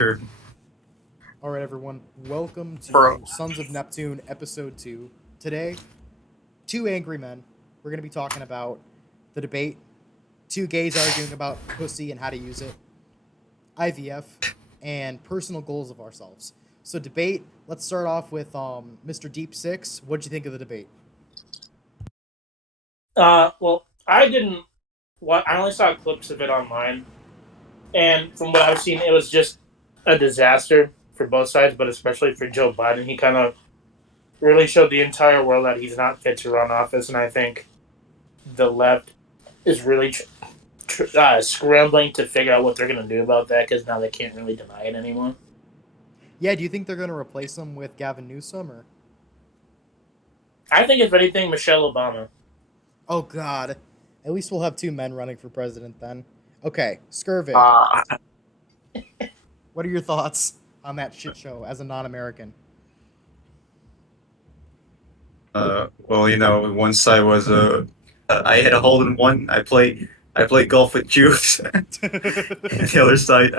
Sure. All right, everyone. Welcome Bro, to Sons of Neptune, Episode 2. Today, two angry men. We're going to be talking about the debate, two gays arguing about pussy and how to use it, IVF, and personal goals of ourselves. So, debate, let's start off with Mr. Deep Six. What'd you think of the debate? Well, I didn't. I only saw clips of it online, and from what I've seen, it was just a disaster for both sides, but especially for Joe Biden. He kind of really showed the entire world that he's not fit to run office, and I think the left is really scrambling to figure out what they're going to do about that because now they can't really deny it anymore. Yeah, do you think they're going to replace him with Gavin Newsom or? I think, if anything, Michelle Obama. Oh, God. At least we'll have two men running for president then. Okay, Skirvin, uh, what are your thoughts on that shit show as a non American? Once I was I hit a hole in one. I play golf with Jews. the other side,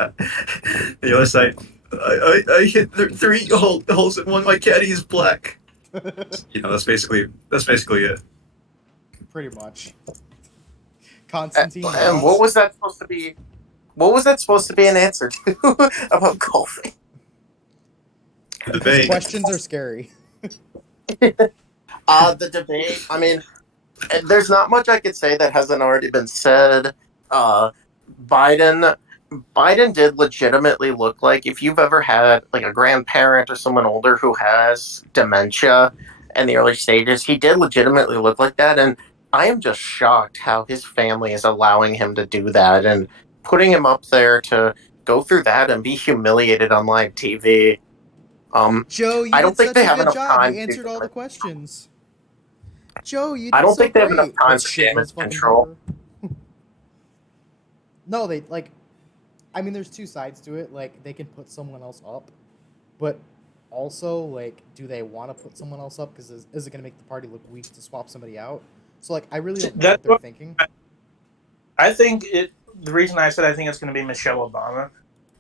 the other side, I hit three holes in one. My caddy is black. That's basically it. Pretty much. Constantine, your and what thoughts? was that supposed to be? What was that supposed to be an answer to about golfing? The Because debate. questions are scary. The debate. I mean, there's not much I could say that hasn't already been said. Uh, Biden, Biden did legitimately look like, if you've ever had like a grandparent or someone older who has dementia in the early stages, he did legitimately look like that. And I am just shocked how his family is allowing him to do that and putting him up there to go through that and be humiliated on live TV. Joe, you I did don't think such they a have good enough job. You time to do answered all the damage. questions. Joe, you I did don't so think they have enough great. time Puts for shit in damage his fucking control. paper. No, they like. I mean, there's two sides to it. Like, they can put someone else up, but also, like, do they want to put someone else up? Because is it going to make the party look weak to swap somebody out? So, like, I really don't know That's what they're what thinking. I think. The reason I said I think it's going to be Michelle Obama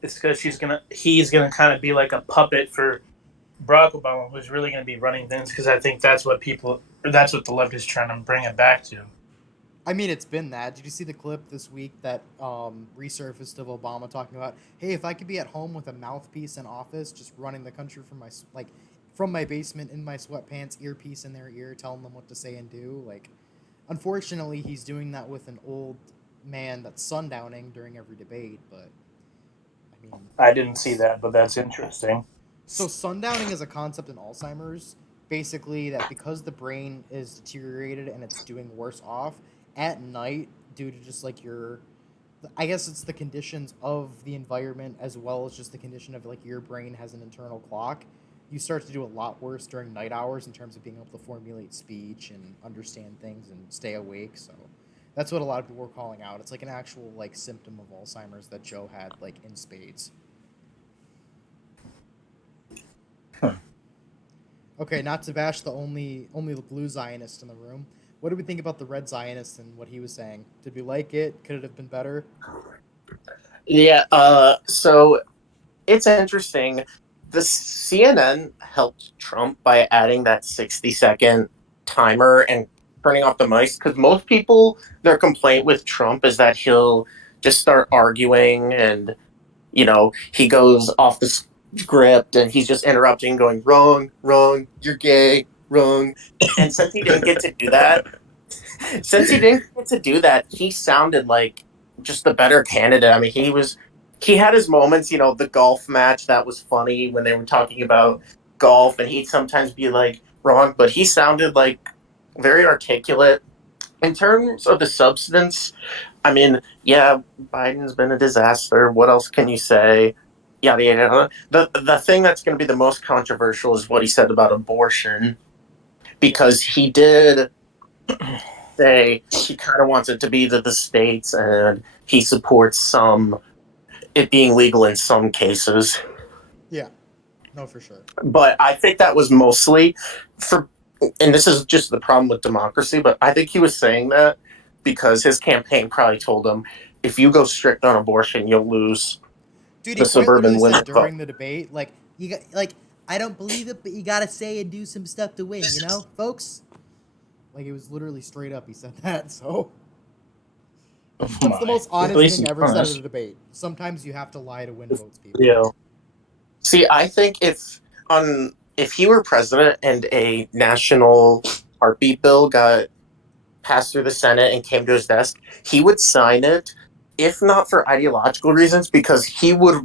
is because he's gonna kind of be like a puppet for Barack Obama, who's really going to be running things. Because I think that's what the left is trying to bring it back to. I mean, it's been that. Did you see the clip this week that resurfaced of Obama talking about, "Hey, if I could be at home with a mouthpiece in office, just running the country from from my basement in my sweatpants, earpiece in their ear, telling them what to say and do." Like, unfortunately, he's doing that with an old man that's sundowning during every debate. But I mean, I didn't see it's that, but that's interesting. so sundowning is a concept in Alzheimer's, basically that because the brain is deteriorated and it's doing worse off at night due to just like your I guess it's the conditions of the environment as well as just the condition of like your brain has an internal clock. You start to do a lot worse during night hours in terms of being able to formulate speech and understand things and stay awake. So that's what a lot of people were calling out. It's like an actual like symptom of Alzheimer's that Joe had like in spades. Okay, not to bash the only the blue Zionist in the room. What do we think about the red Zionist and what he was saying? Did we like it? Could it have been better? Yeah, so it's interesting. The CNN helped Trump by adding that 60-second timer and turning off the mics because most people, their complaint with Trump is that he'll just start arguing and, he goes off the script and he's just interrupting, going, wrong, wrong, you're gay, wrong. And since he didn't get to do that, he sounded like just the better candidate. I mean, he had his moments, the golf match that was funny when they were talking about golf, and he'd sometimes be like wrong, but he sounded like very articulate. In terms of the substance, I mean, yeah, Biden's been a disaster. What else can you say? Yada yada yada. The thing that's going to be the most controversial is what he said about abortion, Yeah. because he did say he kind of wants it to be the states, and he supports it being legal in some cases. Yeah. No, for sure. But I think that was mostly for, and this is just the problem with democracy, but I think he was saying that because his campaign probably told him, if you go strict on abortion, you'll lose. Dude, the he quite literally suburban women said vote. during the debate, like, you got, like, I don't believe it, but you gotta say and do some stuff to win, you know, folks? Like, it was literally straight up, he said that, so. Oh That's the my. most At honest least thing he's ever said at a honest. debate. Sometimes you have to lie to win votes, people. Yeah. See, I think if he were president and a national heartbeat bill got passed through the Senate and came to his desk, he would sign it, if not for ideological reasons, because he would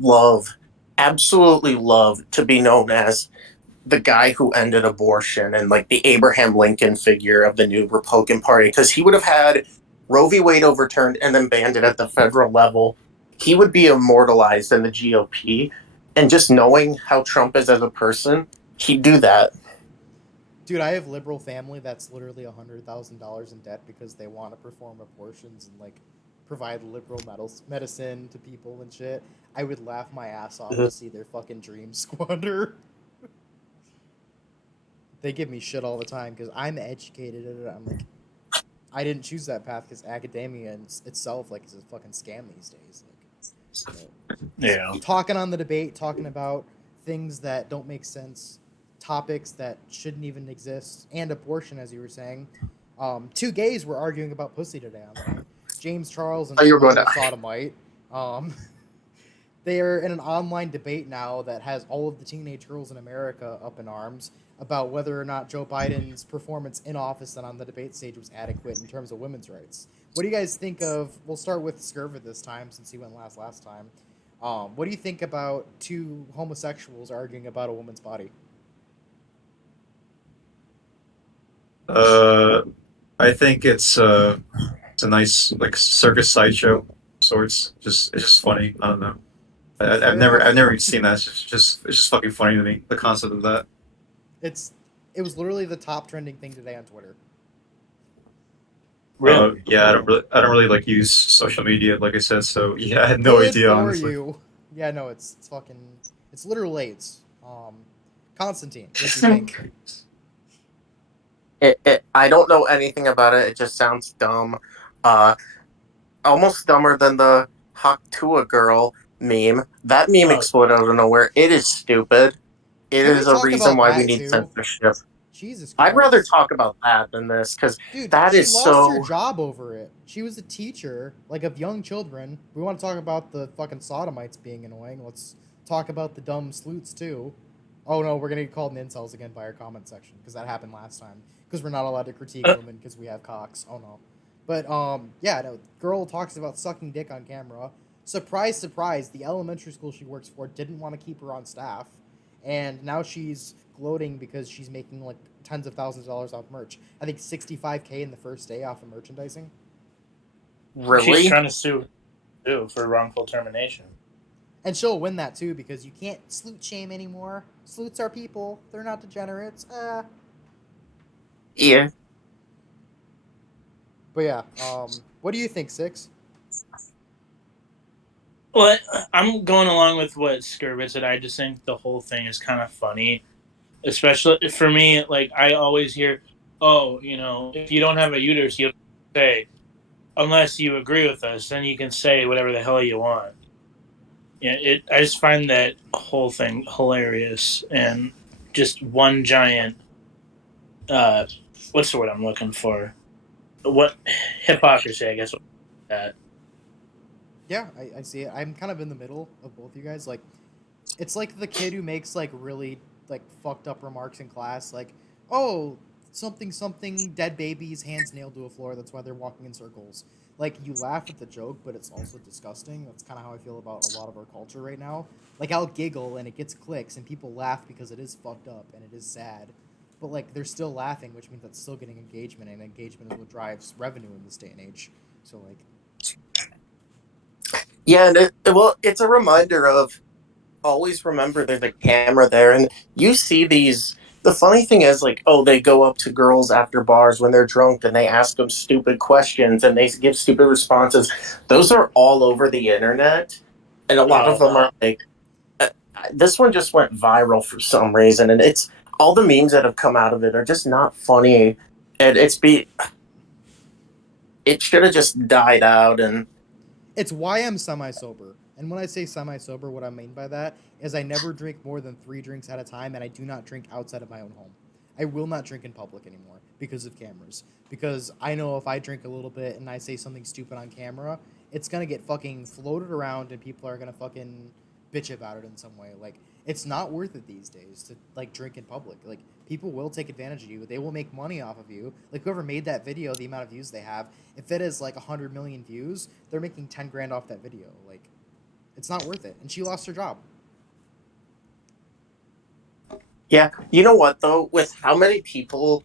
absolutely love to be known as the guy who ended abortion and like the Abraham Lincoln figure of the new Republican Party, because he would have had Roe v. Wade overturned and then banned it at the federal level. He would be immortalized in the GOP. And just knowing how Trump is as a person, he'd do that. Dude, I have liberal family that's literally $100,000 in debt because they want to perform abortions and like provide liberal medicine to people and shit. I would laugh my ass off to see their fucking dreams squander. They give me shit all the time because I'm educated in it. I'm like, I didn't choose that path because academia itself like is a fucking scam these days. Like, Yeah. talking on the debate, talking about things that don't make sense, topics that shouldn't even exist, and abortion, as you were saying. Two gays were arguing about pussy today online. James Charles and Oh, you're some going other to. sodomite. Um, they are in an online debate now that has all of the teenage girls in America up in arms about whether or not Joe Biden's performance in office and on the debate stage was adequate in terms of women's rights. What do you guys think of? We'll start with Skirva this time since he went last time. What do you think about two homosexuals arguing about a woman's body? I think it's a nice like circus sideshow sorts. Just it's just funny. I don't know. Fair enough. I've never even seen that. It's just fucking funny to me. The concept of that. It was literally the top trending thing today on Twitter. Really? Yeah, I don't really like use social media, like I said. So yeah, I had no Good idea for honestly. you. Yeah, no, it's fucking it's literally AIDS. Constantine, what do you think? I don't know anything about it. It just sounds dumb. Uh, Almost dumber than the Hawk Tua girl meme. That meme Oh, exploded out of nowhere. It is stupid. It Can we is a talk reason about why we that need too? censorship. Jesus I'd rather Christ. talk about that than this because Dude, that she is lost her so. job over it. She was a teacher, like of young children. We want to talk about the fucking sodomites being annoying. Let's talk about the dumb sleuths too. Oh no, we're gonna get called incels again by our comment section because that happened last time. Because we're not allowed to critique women because we have cocks. Oh no. But yeah, no. Girl talks about sucking dick on camera. Surprise, surprise. The elementary school she works for didn't want to keep her on staff, and now she's gloating because she's making like tens of thousands of dollars off merch. I think 65K in the first day off of merchandising. she's Really? trying to sue too for wrongful termination. And she'll win that too because you can't sloot shame anymore. Sleuths are people. They're not degenerates. Yeah. But yeah, what do you think, Six? Well, I'm going along with what Skirvin said. I just think the whole thing is kind of funny, especially for me. Like I always hear, "Oh, if you don't have a uterus, you don't say unless you agree with us, then you can say whatever the hell you want." Yeah, I just find that whole thing hilarious and just one giant. Uh, what's the word I'm looking for? What hypocrisy? I guess. That. Yeah, I see it. I'm kind of in the middle of both you guys. Like, it's like the kid who makes like really like fucked up remarks in class, like, "Oh, something something dead babies hands nailed to a floor. That's why they're walking in circles." Like you laugh at the joke, but it's also disgusting. That's kind of how I feel about a lot of our culture right now. Like I'll giggle and it gets clicks and people laugh because it is fucked up and it is sad. But like they're still laughing, which means that's still getting engagement, and engagement is what drives revenue in this day and age. So like, Yeah, and it's a reminder of always remember there's a camera there, and you see these. The funny thing is, like, oh, they go up to girls after bars when they're drunk and they ask them stupid questions and they give stupid responses. Those are all over the internet, and a lot of Yeah. them are like, uh, this one just went viral for some reason, and it's all the memes that have come out of it are just not funny, and it should have just died out, and it's why I'm semi sober. And when I say semi-sober, what I mean by that is I never drink more than 3 drinks at a time, and I do not drink outside of my own home. I will not drink in public anymore because of cameras. Because I know if I drink a little bit and I say something stupid on camera, it's gonna get fucking floated around and people are gonna fucking bitch about it in some way. Like, it's not worth it these days to like drink in public. Like, people will take advantage of you. They will make money off of you. Like, whoever made that video, the amount of views they have, if it is like 100 million views, they're making 10 grand off that video. Like, it's not worth it. And she lost her job. Yeah, you know what though? With how many people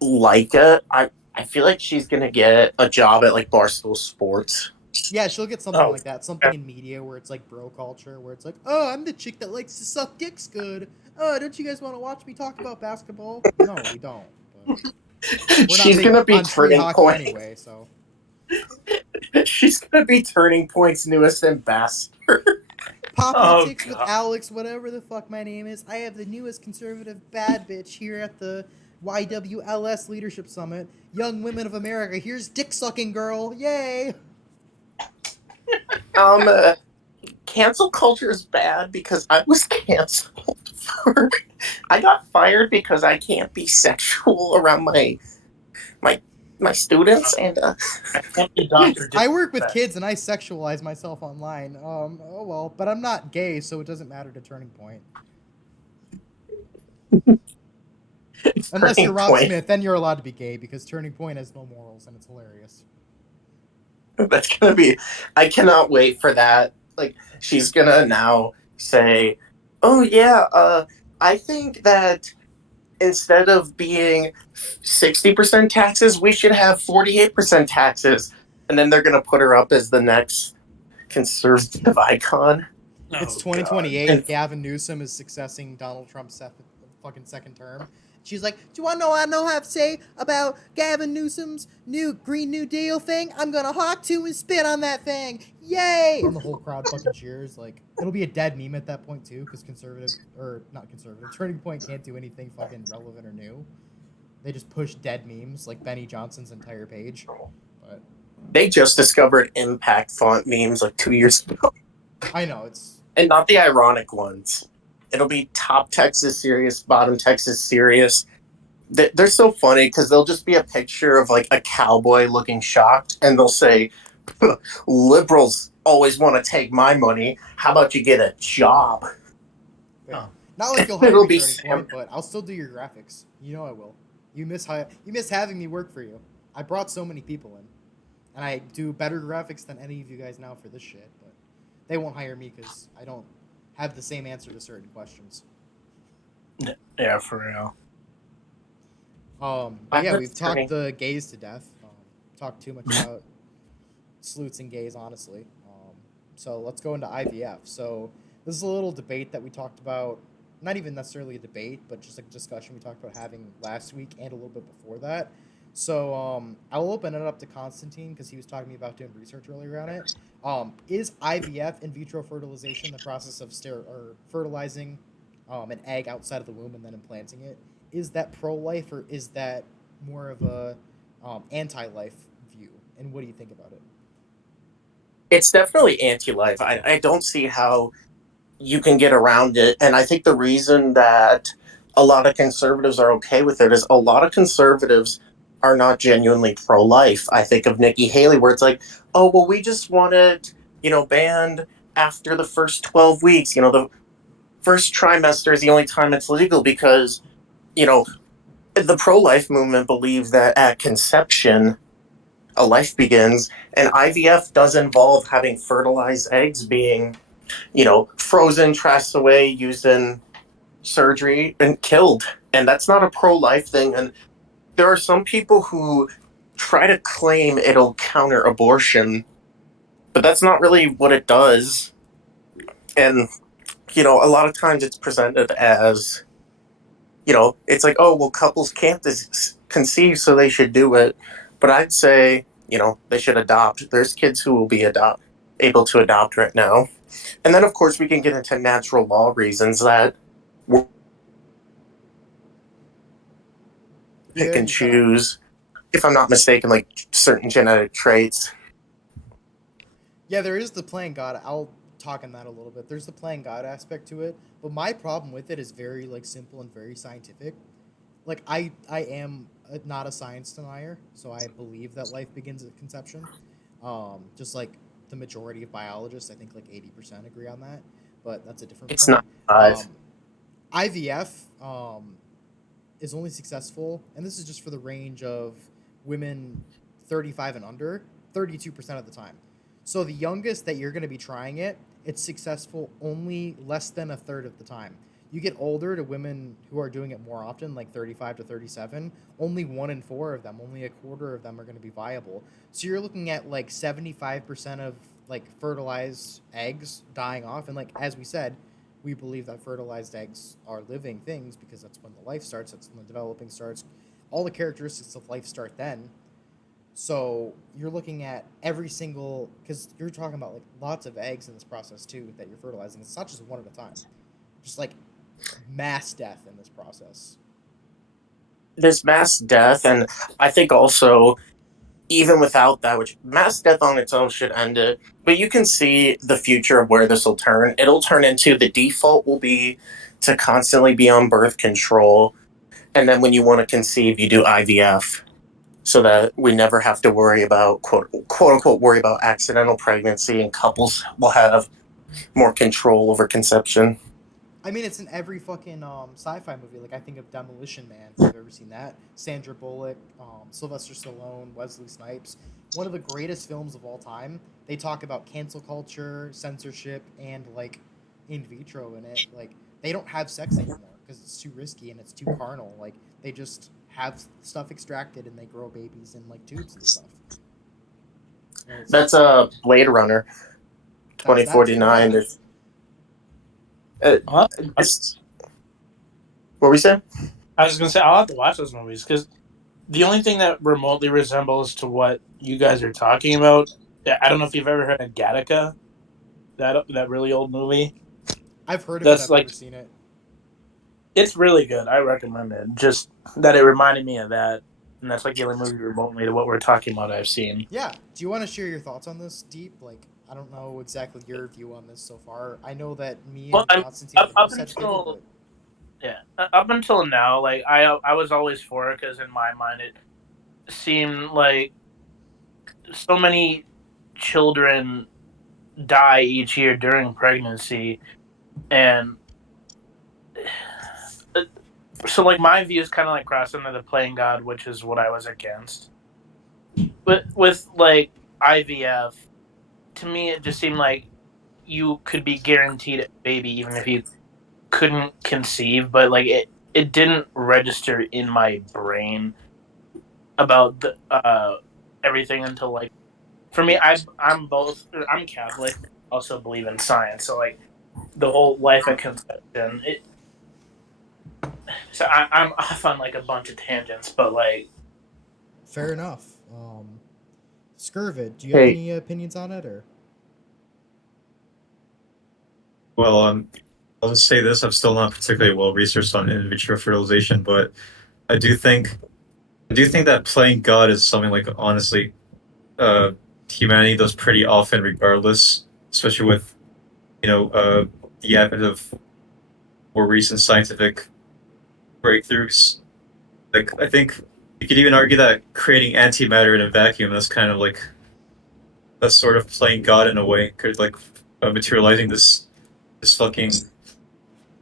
like it, I feel like she's gonna get a job at like Barstool Sports. Yeah, she'll get something Oh, like that. Something in media where it's like bro culture, where it's like, oh, I'm the chick that likes to suck dicks good. Oh, don't you guys want to watch me talk about basketball? No, we don't. But we're not She's big gonna be on free turning hockey point. anyway, so. She's gonna be Turning Point's newest ambassador. Politics Oh, with God. Alex, whatever the fuck my name is. I have the newest conservative bad bitch here at the YWLS Leadership Summit. Young Women of America. Here's dick sucking girl. Yay! Cancel culture is bad because I was canceled for. I got fired because I can't be sexual around my my students, and I can't be Dr. I work with Disrespect. kids and I sexualize myself online. Oh well, but I'm not gay, so it doesn't matter to Turning Point. Unless you're Turning Rob Point. Smith, then you're allowed to be gay because Turning Point has no morals and it's hilarious. That's gonna be. I cannot wait for that. Like, she's gonna now say, "Oh yeah, I think that instead of being 60% taxes, we should have 48% taxes." And then they're gonna put her up as the next conservative icon. It's Oh, 2028. And Gavin Newsom is successing Donald Trump's fucking second term. She's like, "Do you want to know what I know have to say about Gavin Newsom's new Green New Deal thing? I'm gonna hawk to and spit on that thing. Yay!" And the whole crowd fucking cheers. Like, it'll be a dead meme at that point too, because not conservative, Turning Point can't do anything fucking relevant or new. They just push dead memes like Benny Johnson's entire page. But they just discovered impact font memes like 2 years ago. I know it's And not the ironic ones. It'll be top Texas serious, bottom Texas serious. They're so funny because they'll just be a picture of like a cowboy looking shocked, and they'll say, "Liberals always want to take my money. How about you get a job?" yeah. Not like you'll hire It'll me, be Turning Sam. Point, but I'll still do your graphics. You know I will. You miss having me work for you. I brought so many people in, and I do better graphics than any of you guys now for this shit. But they won't hire me because I don't have the same answer to certain questions. Yeah, for real. But yeah, I'm we've turning- talked the gays to death. Talked too much about sleuths and gays, honestly. So let's go into IVF. So this is a little debate that we talked about. Not even necessarily a debate, but just like a discussion we talked about having last week and a little bit before that. So I'll open it up to Constantine because he was talking to me about doing research earlier on it. Is IVF, in vitro fertilization, the process of fertilizing an egg outside of the womb and then implanting it? Is that pro-life or is that more of a anti-life view? And what do you think about it? It's definitely anti-life. I don't see how you can get around it. And I think the reason that a lot of conservatives are okay with it is a lot of conservatives are not genuinely pro-life. I think of Nikki Haley, where it's like, oh, well, we just want it, banned after the first 12 weeks. The first trimester is the only time it's legal because, the pro-life movement believes that at conception, a life begins. And IVF does involve having fertilized eggs being frozen, trashed away, used in surgery, and killed. And that's not a pro-life thing. And there are some people who try to claim it'll counter abortion, but that's not really what it does. And, a lot of times it's presented as, it's like, oh, well, couples can't conceive, so they should do it. But I'd say, they should adopt. There's kids who will be able to adopt right now. And then, of course, we can get into natural law reasons that we'll pick and choose, if I'm not mistaken, like certain genetic traits. Yeah, there is the playing God. talking that a little bit. There's the playing God aspect to it, but my problem with it is very like simple and very scientific. Like I am not a science denier, so I believe that life begins at conception. Just like the majority of biologists, I think like 80% agree on that, but that's a different It's point. not five. IVF is only successful, and this is just for the range of women 35 and under, 32% of the time. So the youngest that you're going to be trying it, it's successful only less than a third of the time. You get older to women who are doing it more often, like 35 to 37, only 1 in 4 of them, only a quarter of them are going to be viable. So you're looking at like 75% of like fertilized eggs dying off. And like, as we said, we believe that fertilized eggs are living things because that's when the life starts, that's when the developing starts. All the characteristics of life start then. So you're looking at every single, because you're talking about like lots of eggs in this process too that you're fertilizing. It's not just one at a time, just like mass death in this process. There's mass death, and I think also even without that, which mass death on its own should end it, but you can see the future of where this will turn. It'll turn into the default will be to constantly be on birth control, and then when you want to conceive, you do IVF, so that we never have to worry about quote unquote worry about accidental pregnancy, and couples will have more control over conception. I mean, it's in every fucking sci-fi movie. Like I think of Demolition Man, if you've ever seen that. Sandra Bullock, Sylvester Stallone, Wesley Snipes. One of the greatest films of all time. They talk about cancel culture, censorship, and like in vitro in it. Like they don't have sex anymore because it's too risky and it's too carnal. Like they just have stuff extracted and they grow babies in like tubes and stuff. And That's a Blade Runner that's that too. Yeah. 2049. Uh, Well, it's, what were we saying? I was gonna say I'll have to watch those movies because the only thing that remotely resembles to what you guys are talking about, I don't know if you've ever heard of Gattaca, that really old movie. I've heard of it. That's I've never like seen it. it's really good. I recommend it. Just that it reminded me of that, and that's like the only movie remotely to what we're talking about I've seen. Yeah. Do you want to share your thoughts on this, Deep? Like, I don't know exactly your view on this so far. I know that me Well, and I'm Constantine up, up said until yeah, up until now, like I was always for it because in my mind it seemed like so many children die each year during pregnancy, and so like my view is kind of like cross into the playing God, which is what I was against. But with like IVF, to me it just seemed like you could be guaranteed a baby even if you couldn't conceive, but like it didn't register in my brain about the everything until like for me I'm Catholic, also believe in science, so like the whole life at conception it so I'm off on like a bunch of tangents, but like fair enough. Skirvid, do you have Hey, any opinions on it, or? Well, I'll just say this: I'm still not particularly well researched on in vitro fertilization, but I do think I do think that playing God is something like honestly, uh, humanity does pretty often, regardless, especially with the advent of more recent scientific breakthroughs. Like I think you could even argue that creating antimatter in a vacuum that's kind of like that's sort of playing God in a way, because like materializing this fucking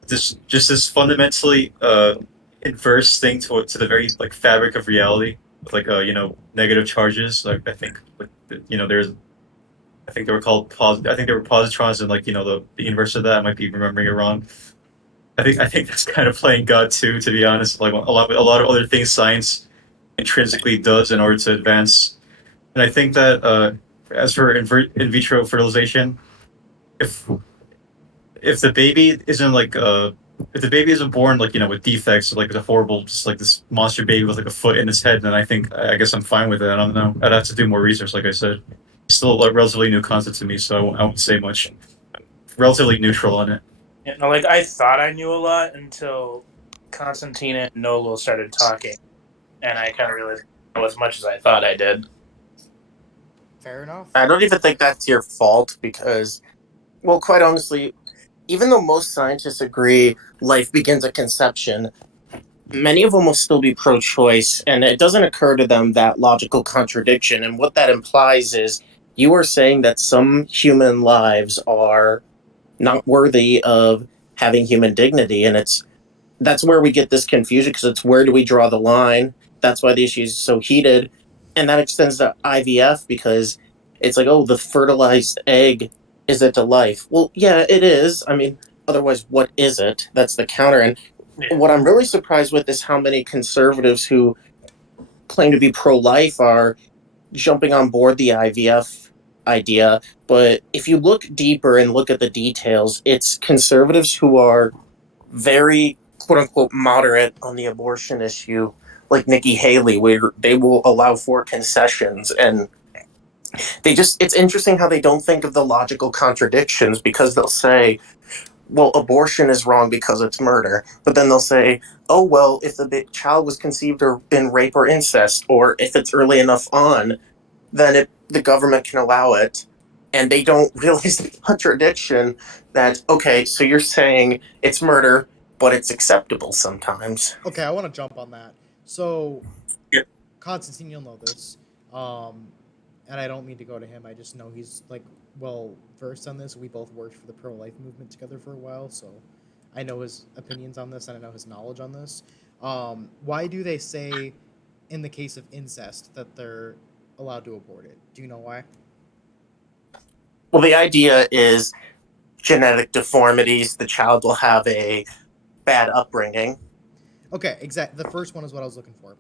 this just this fundamentally inverse thing to the very like fabric of reality with like negative charges. Like I think like there's I think they were called I think they were positrons and like the inverse of that. I might be remembering it wrong. I think that's kind of playing God too, to be honest. Like a lot of other things science intrinsically does in order to advance. And I think that as for in vitro fertilization, if if the baby isn't like if the baby isn't born like with defects, like a horrible just like this monster baby with like a foot in its head, then I guess I'm fine with it. I don't know. I'd have to do more research, like I said. It's still a relatively new concept to me, so I won't say much. Relatively neutral on it. you know, like I thought I knew a lot until Constantine and NOGL started talking, and I kind of realized I know as much as I thought I did. Fair enough. I don't even think that's your fault because Well, quite honestly, even though most scientists agree life begins at conception, many of them will still be pro choice, and it doesn't occur to them that logical contradiction. And what that implies is you are saying that some human lives are not worthy of having human dignity. And that's where we get this confusion because it's where do we draw the line? That's why the issue is so heated. And that extends to IVF because it's like, oh, the fertilized egg is it to life? Well, yeah, it is. I mean, otherwise, what is it? That's the counter. And Yeah. what I'm really surprised with is how many conservatives who claim to be pro life are jumping on board the IVF idea. But if you look deeper and look at the details, it's conservatives who are very quote unquote moderate on the abortion issue, like Nikki Haley, where they will allow for concessions. And it's interesting how they don't think of the logical contradictions because they'll say, well, abortion is wrong because it's murder. But then they'll say, oh, well, if the child was conceived or in rape or incest, or if it's early enough on, then the government can allow it. And they don't realize the contradiction that, okay, so you're saying it's murder, but it's acceptable sometimes. Okay, I want to jump on that. So, Yeah. Constantine, you'll know this, um, and I don't mean to go to him. I just know he's like well versed on this. We both worked for the pro-life movement together for a while, so I know his opinions on this and I know his knowledge on this. Why do they say, in the case of incest, that they're allowed to abort it? Do you know why? Well, the idea is genetic deformities. The child will have a bad upbringing. Okay, exact. The first one is what I was looking for.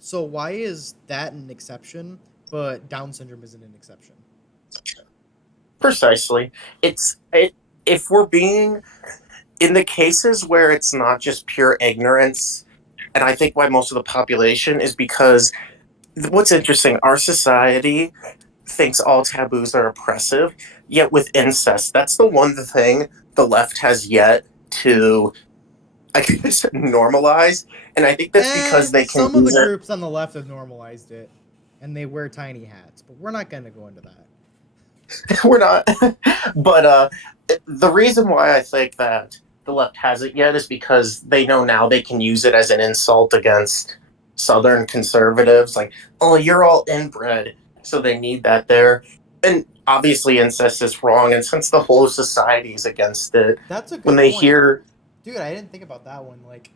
So why is that an exception, but Down syndrome isn't an exception? Precisely. If we're being in the cases where it's not just pure ignorance, and I think why most of the population is because what's interesting, our society thinks all taboos are oppressive, yet with incest, that's the one thing the left has yet to, I guess, normalize. And I think that's because they can Some of the use it. groups on the left have normalized it, and they wear tiny hats. But we're not going to go into that. We're not. But the reason why I think that the left hasn't yet is because they know now they can use it as an insult against Southern conservatives. Like, oh, you're all inbred. So they need that there. And obviously, incest is wrong. And since the whole society is against it, That's a when good they point, hear, dude. I didn't think about that one. Like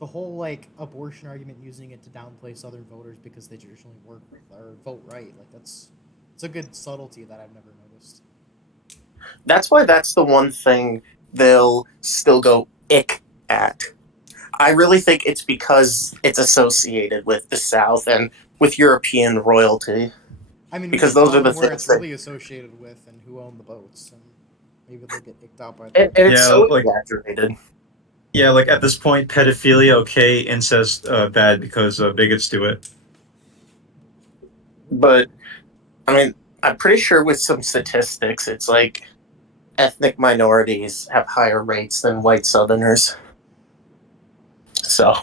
the whole like abortion argument, using it to downplay Southern voters because they traditionally work or vote right. Like it's a good subtlety that I've never noticed. that's why that's the one thing they'll still go ick at. I really think it's because it's associated with the South and with European royalty. I mean, we Because should those tell are the them where it's things that, really associated with and who owned the boats, and maybe they'll get icked out by that. and it's Yeah, so like exaggerated. yeah, like at this point, pedophilia okay, incest bad because bigots do it. But I mean, I'm pretty sure with some statistics, it's like ethnic minorities have higher rates than white Southerners. So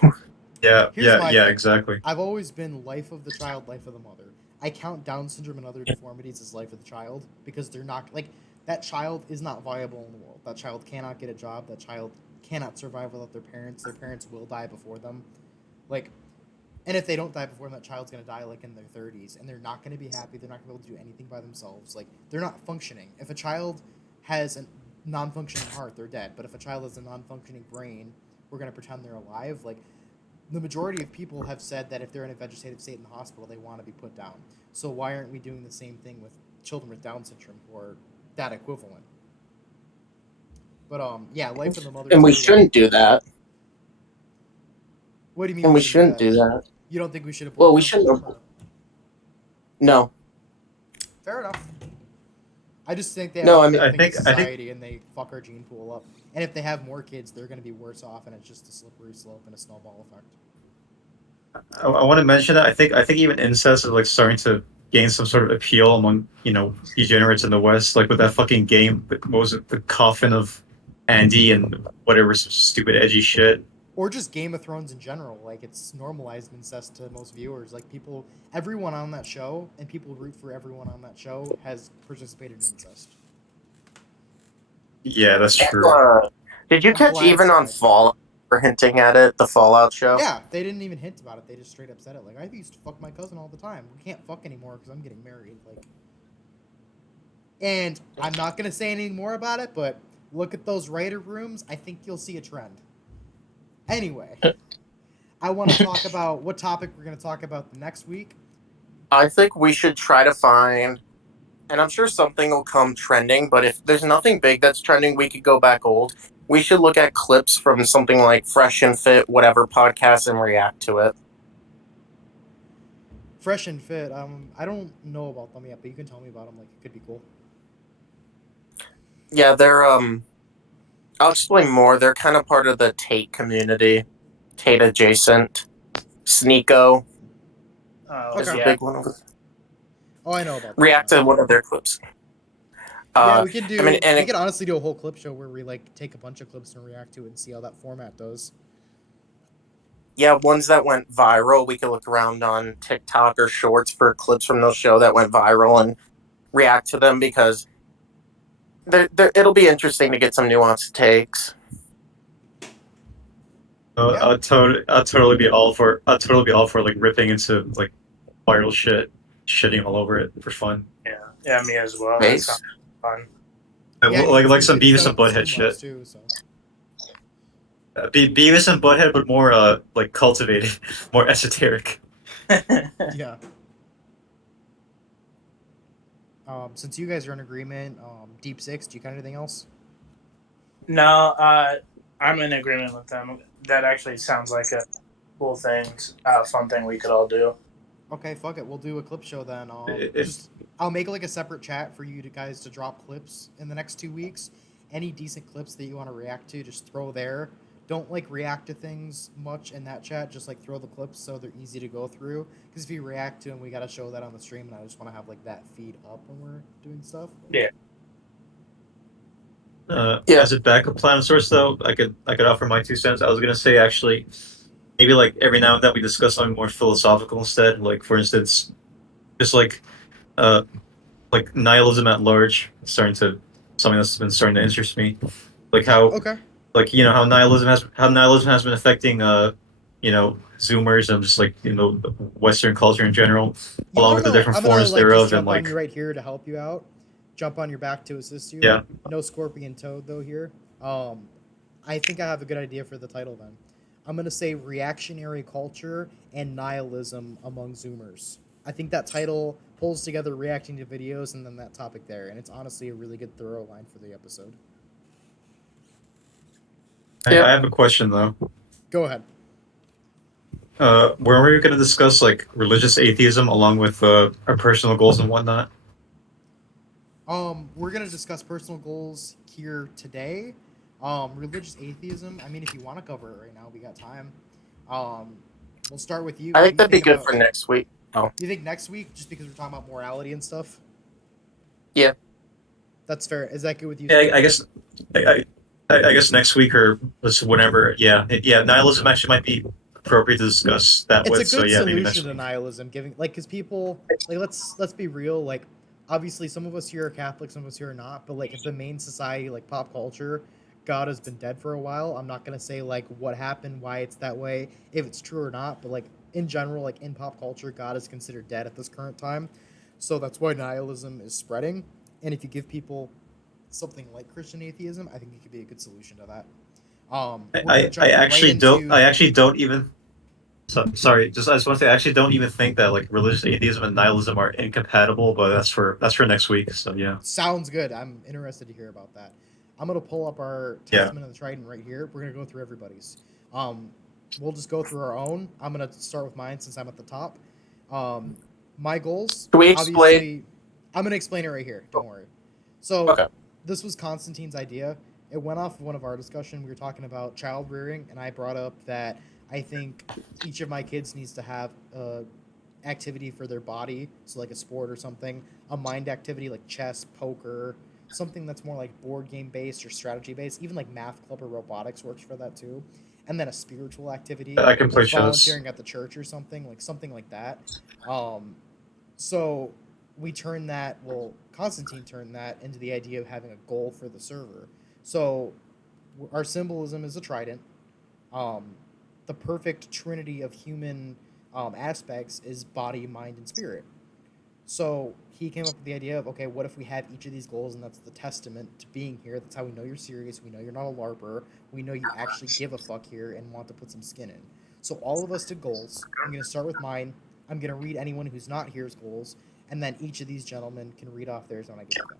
Yeah, Here's yeah, my yeah, thing. exactly. I've always been life of the child, life of the mother. I count Down syndrome and other deformities as life of the child because they're not like that child is not viable in the world. That child cannot get a job. That child cannot survive without their parents. Their parents will die before them. Like, and if they don't die before them, that child's gonna die like in their 30s, and they're not gonna be happy. They're not gonna be able to do anything by themselves. Like, they're not functioning. If a child has a non-functioning heart, they're dead. But if a child has a non-functioning brain, we're gonna pretend they're alive. Like, the majority of people have said that if they're in a vegetative state in the hospital, they want to be put down. So why aren't we doing the same thing with children with Down syndrome or that equivalent? But yeah, life of the mother and we too. Like, shouldn't do that. what do you mean And we we shouldn't do shouldn't that? do that. You don't think we should abort Well, we Down syndrome? shouldn't. Or? No, Fair enough. I just think they have no. a I mean, big I thing in think I think society and they fuck our gene pool up. And if they have more kids, they're going to be worse off, and it's just a slippery slope and a snowball effect. I want to mention that I think even incest is like starting to gain some sort of appeal among degenerates in the West, like with that fucking game. What was it? The Coffin of Andy and whatever some stupid edgy shit. Or just Game of Thrones in general. Like, it's normalized incest to most viewers. Like, people, everyone on that show, and people root for everyone on that show, has participated in incest. Yeah, that's And, true. did you A catch black even on side. Fallout for hinting at it, the Fallout show? Yeah, they didn't even hint about it. They just straight up said it. Like, I used to fuck my cousin all the time. We can't fuck anymore because I'm getting married. Like, and I'm not gonna say anything more about it, but look at those writer rooms. I think you'll see a trend. Anyway, I want to talk about what topic we're gonna talk about the next week. I think we should try to find, and I'm sure something will come trending, but if there's nothing big that's trending, we could go back old. We should look at clips from something like Fresh and Fit, whatever podcast, and react to it. Fresh and Fit. I don't know about them yet, but you can tell me about them. Like, it could be cool. Yeah, I'll explain more. They're kind of part of the Tate community, Tate adjacent. Sneeko is Okay. a Yeah. big one. Oh, I know about them. React Yeah. to one of their clips. Yeah, we could I mean, do. and We could honestly do a whole clip show where we like take a bunch of clips and react to it and see how that format does. yeah, ones that went viral. We could look around on TikTok or Shorts for clips from those show that went viral and react to them because it'll be interesting to get some nuanced takes. Yeah. I'll totally be all for. I'll totally be all for like ripping into like viral shit, shitting all over it for fun. Yeah, me as well. That Base. sounds fun. Yeah, I Like mean, some we could Beavis set and up the Butthead Streamlabs shit. too. So. Beavis and Butthead, but more like cultivated, more esoteric. Yeah. Since you guys are in agreement, Deep Six, do you got anything else? No, I'm in agreement with them. That actually sounds like a cool thing, fun thing we could all do. Okay, fuck it. We'll do a clip show then. If I'll make like a separate chat for you guys to drop clips in the next 2 weeks. Any decent clips that you want to react to, just throw there. Don't like react to things much in that chat. Just like throw the clips so they're easy to go through. Because if you react to them, we gotta show that on the stream, and I just want to have like that feed up when we're doing stuff. Yeah. Yeah. As a backup plan source, though, I could offer my 2 cents. I was gonna say actually, maybe like every now and then we discuss something more philosophical instead. Like for instance, just uh like nihilism at large, something that's been starting to interest me. Like how Okay. like how nihilism has been affecting Zoomers and just like Western culture in general, You along want with to the know? different I'm gonna forms like just thereof, and jump on like you right here to help you out. Jump on your back to assist you. yeah. No Scorpion Toad though here. I think I have a good idea for the title then. I'm gonna say reactionary culture and nihilism among Zoomers. I think that title pulls together reacting to videos and then that topic there, and it's honestly a really good thorough line for the episode. Yeah. I have a question though. Go ahead. Were we going to discuss like religious atheism along with our personal goals and whatnot? We're gonna discuss personal goals here today. Religious atheism. I mean, if you want to cover it right now, we got time. We'll start with you. I What think do you that'd be think good about? for next week. Oh, You think next week, just because we're talking about morality and stuff? yeah. That's fair. Is that good with you? Yeah, Steve? I guess next week or whenever. Yeah. Nihilism actually might be appropriate to discuss that It's with. a So good yeah, maybe next solution to week. nihilism, giving like because people like let's be real. Like obviously, some of us here are Catholic, some of us here are not. But like if the main society, like pop culture, God has been dead for a while. I'm not gonna say like what happened, why it's that way, if it's true or not. But like in general, like in pop culture, God is considered dead at this current time. So that's why nihilism is spreading. And if you give people something like Christian atheism, I think it could be a good solution to that. We're gonna I jump right actually don't. into. I actually don't even. Sorry, I just want to say I actually don't even think that like religious atheism and nihilism are incompatible. But that's for next week. So yeah. Sounds good. I'm interested to hear about that. I'm gonna pull up our Yeah. Testament of the Trident right here. We're gonna go through everybody's. We'll just go through our own. I'm gonna start with mine since I'm at the top. My goals. Can we explain? Obviously, I'm gonna explain it right here. Don't worry. So Okay. this was Constantine's idea. It went off of one of our discussion. We were talking about child rearing, and I brought up that I think each of my kids needs to have a activity for their body, so like a sport or something, a mind activity like chess, poker, something that's more like board game based or strategy based. Even like math club or robotics works for that too. And then a spiritual activity, I can play like chess. volunteering at the church or something like that. So we turned that. Well, Constantine turned that into the idea of having a goal for the server. So our symbolism is a trident. Um, the perfect trinity of human aspects is body, mind, and spirit. So he came up with the idea of, okay, what if we have each of these goals, and that's the testament to being here. That's how we know you're serious. We know you're not a larper. We know you actually give a fuck here and want to put some skin in. So all of us did goals. I'm gonna start with mine. I'm gonna read anyone who's not here's goals, and then each of these gentlemen can read off theirs when I get to them.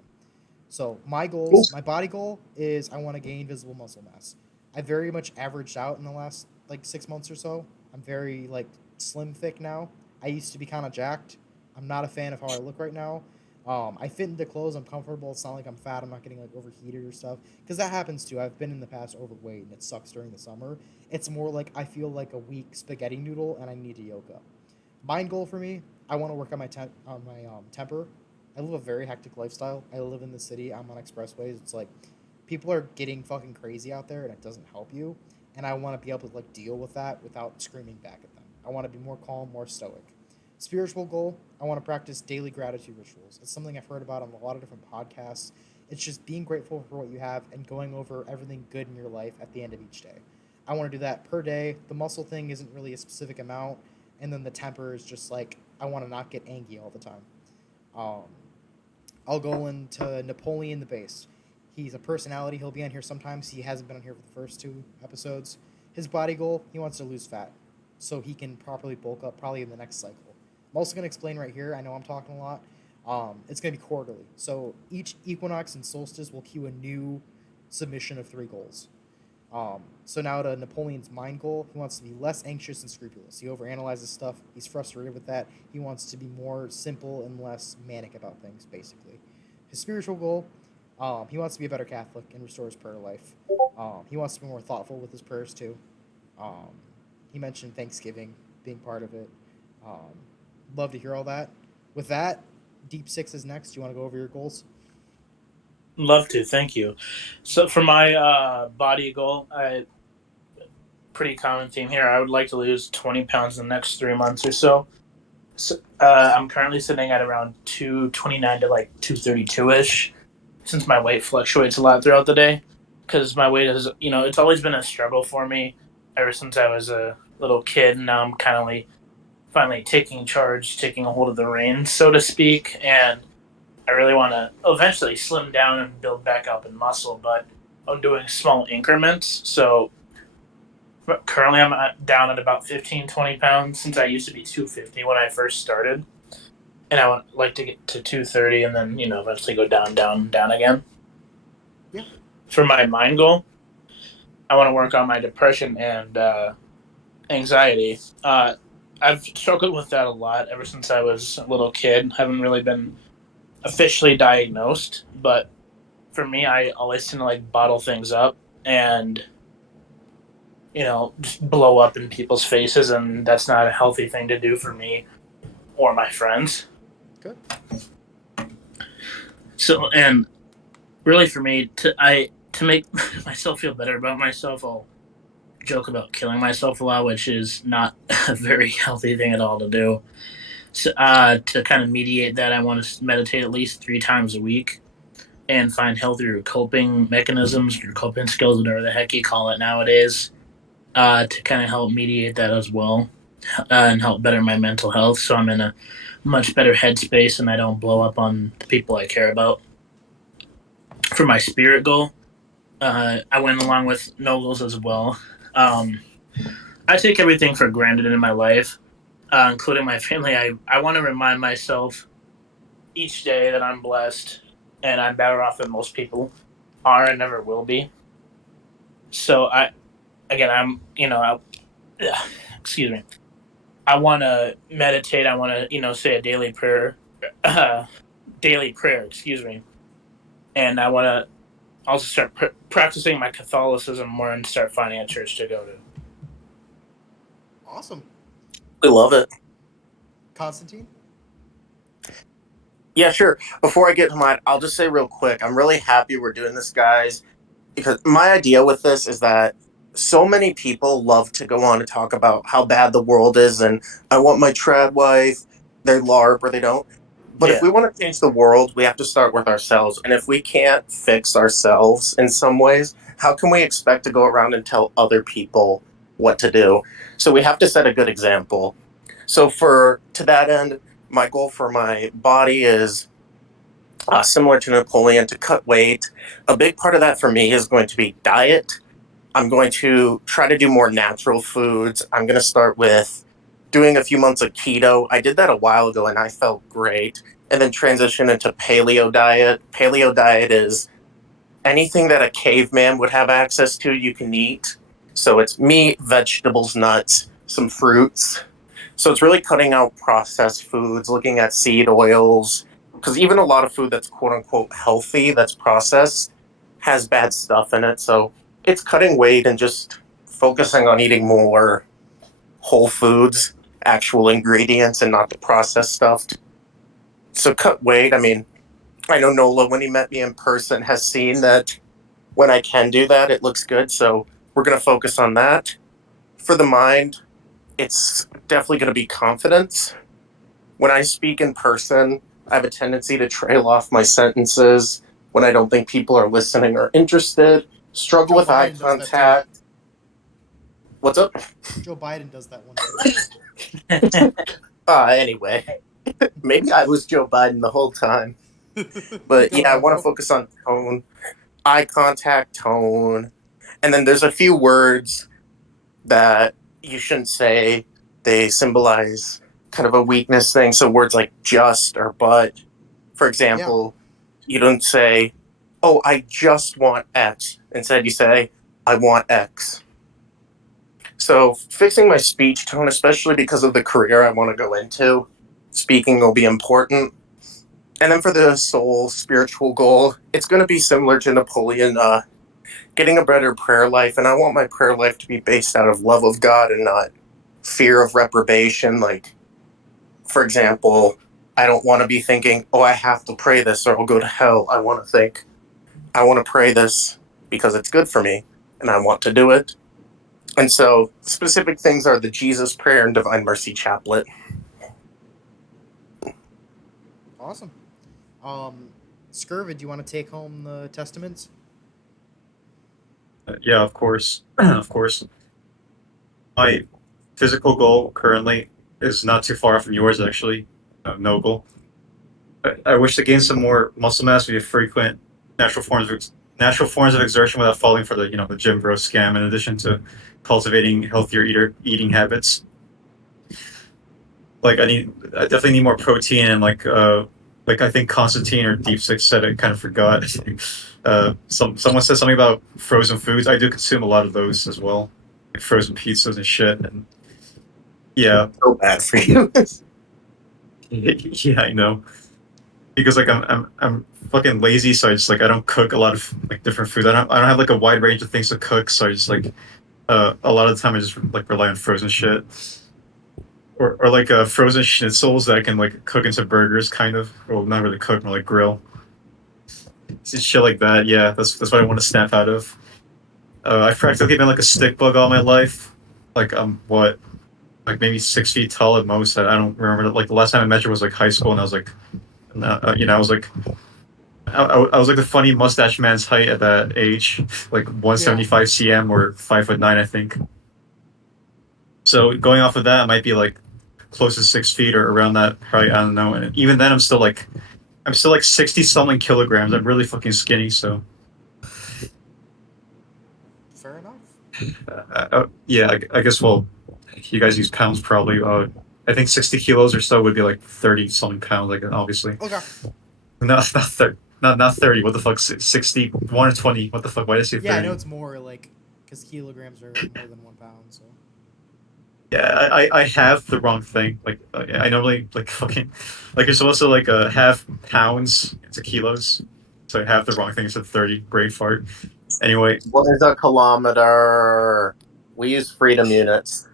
So my Cool. goals, my body goal is I want to gain visible muscle mass. I very much averaged out in the last like 6 months or so. I'm very like slim thick now. I used to be kind of jacked. I'm not a fan of how I look right now. I fit into clothes. I'm comfortable. It's not like I'm fat. I'm not getting like overheated or stuff because that happens too. I've been in the past overweight and it sucks during the summer. It's more like I feel like a weak spaghetti noodle and I need to yoke up. Mind goal for me, I want to work on my temper. I live a very hectic lifestyle. I live in the city. I'm on expressways. It's like people are getting fucking crazy out there, and it doesn't help you. And I want to be able to like deal with that without screaming back at them. I want to be more calm, more stoic. Spiritual goal, I want to practice daily gratitude rituals. It's something I've heard about on a lot of different podcasts. It's just being grateful for what you have and going over everything good in your life at the end of each day. I want to do that per day. The muscle thing isn't really a specific amount, and then the temper is just like I want to not get angry all the time. Um, I'll go into Napoleon the Base. He's a personality. He'll be on here sometimes. He hasn't been on here for the first 2 episodes. His body goal, he wants to lose fat so he can properly bulk up probably in the next cycle. I'm also going to explain right here. I know I'm talking a lot. It's going to be quarterly. So each equinox and solstice will cue a new submission of 3 goals. So now to Napoleon's mind goal, he wants to be less anxious and scrupulous. He overanalyzes stuff. He's frustrated with that. He wants to be more simple and less manic about things, basically. His spiritual goal, he wants to be a better Catholic and restore his prayer life. He wants to be more thoughtful with his prayers too. Um, he mentioned Thanksgiving being part of it. Um, Love to hear all that. With that, Deep Six is next. Do you want to go over your goals? Love to, thank you. So for my body goal, pretty common theme here. I would like to lose 20 pounds in the next 3 months or so. I'm currently sitting at around 229 to like 232 ish, since my weight fluctuates a lot throughout the day. Because my weight is, it's always been a struggle for me ever since I was a little kid. And now I'm kind of like finally taking charge, taking a hold of the reins, so to speak. And I really want to eventually slim down and build back up in muscle, but I'm doing small increments. So currently I'm down at about 15, 20 pounds since I used to be 250 when I first started. And I would like to get to 230 and then, eventually go down, down, down again. Yeah. For my mind goal, I want to work on my depression and anxiety. I've struggled with that a lot ever since I was a little kid. Haven't really been officially diagnosed, but for me, I always tend to like bottle things up and just blow up in people's faces, and that's not a healthy thing to do for me or my friends. Good. So, and really for me, to make myself feel better about myself, I'll joke about killing myself a lot, which is not a very healthy thing at all to do. So, to kind of mediate that, I want to meditate at least 3 times a week and find healthier coping mechanisms or coping skills, whatever the heck you call it nowadays, to kind of help mediate that as well, and help better my mental health. So I'm in a much better headspace and I don't blow up on the people I care about. For my spirit goal, I went along with NOGLs as well. Um, I take everything for granted in my life, including my family. I want to remind myself each day that I'm blessed and I'm better off than most people are and never will be. So I'm, excuse me. I want to meditate. I want to, say a daily prayer, excuse me. And I want to also start practicing my Catholicism more and start finding a church to go to. Awesome. We love it. Constantine? Yeah, sure. Before I get to mine, I'll just say real quick, I'm really happy we're doing this, guys, because my idea with this is that so many people love to go on and talk about how bad the world is and I want my trad wife, they LARP or they don't. But Yeah. if we want to change the world, we have to start with ourselves. And if we can't fix ourselves in some ways, how can we expect to go around and tell other people what to do? So we have to set a good example. So for to that end, my goal for my body is similar to Napoleon, to cut weight. A big part of that for me is going to be diet. I'm going to try to do more natural foods. I'm going to start with doing a few months of keto. I did that a while ago and I felt great. And then transition into paleo diet. Paleo diet is anything that a caveman would have access to, you can eat. So it's meat, vegetables, nuts, some fruits. So it's really cutting out processed foods, looking at seed oils, because even a lot of food that's quote unquote healthy, that's processed, has bad stuff in it. So it's cutting weight and just focusing on eating more whole foods, actual ingredients, and not the processed stuff. So cut weight. I mean, I know Nola, when he met me in person, has seen that when I can do that, it looks good. So we're going to focus on that. For the mind, it's definitely going to be confidence. When I speak in person, I have a tendency to trail off my sentences when I don't think people are listening or interested, struggle Joe with eye Biden does that too. contact. What's up? Joe Biden does that one too. Anyway, maybe I was Joe Biden the whole time. But Go yeah, I on, want to bro. focus on tone, eye contact, tone. And then there's a few words that you shouldn't say. They symbolize kind of a weakness thing. So words like just or but. For Yeah. example, you don't say, "Oh, I just want X." Instead, you say, "I want X." So fixing my speech tone, especially because of the career I want to go into, speaking will be important. And then for the soul spiritual goal, it's going to be similar to Napoleon, getting a better prayer life. And I want my prayer life to be based out of love of God and not fear of reprobation. Like, for example, I don't want to be thinking, oh, I have to pray this or I'll go to hell. I want to think, I want to pray this because it's good for me and I want to do it. And so specific things are the Jesus prayer and Divine Mercy Chaplet. Awesome. Skirvid, do you want to take home the testaments? Yeah, of course, of course. My physical goal currently is not too far from yours, actually, NOGL. I wish to gain some more muscle mass via frequent natural forms of natural forms of exertion without falling for the gym bro scam. In addition to cultivating healthier eating habits, I definitely need more protein and like I think Constantine or Deep Six said it. Kind of forgot. Someone said something about frozen foods. I do consume a lot of those as well, like frozen pizzas and shit. And yeah, So bad for you. yeah, I know. Because like I'm fucking lazy, so I just like I don't cook a lot of like different foods. I don't have like a wide range of things to cook, so I just like a lot of the time I just like rely on frozen shit or like frozen schnitzels that I can like cook into burgers, kind of. Well, not really cook, more like grill. It's just shit like that. Yeah, that's what I want to snap out of. I've practically been like a stick bug all my life. Like I'm what like maybe 6 feet tall at most. I don't remember. Like the last time I measured was like high school, and I was like, I was like I was like the funny mustache man's height at that age, like 175 cm or 5'9", I think. So going off of that, I might be like close to 6 feet or around that. Probably I don't know. And even then, I'm still like 60 something kilograms. I'm really fucking skinny. So Fair enough. yeah, I guess. Well, you guys use pounds probably. I think 60 kilos or so would be like 30 something pounds. Like obviously, Okay. no, not 30. Not 30. What the fuck? 60, 120. What the fuck? Why did I say 30? Yeah, I know it's more like because kilograms are more than 1 pound. So Yeah, I have the wrong thing. Like I normally like fucking like you're supposed to like have pounds into kilos, so I have the wrong thing. It's a 30. Brain fart. Anyway, What is a kilometer? We use freedom units.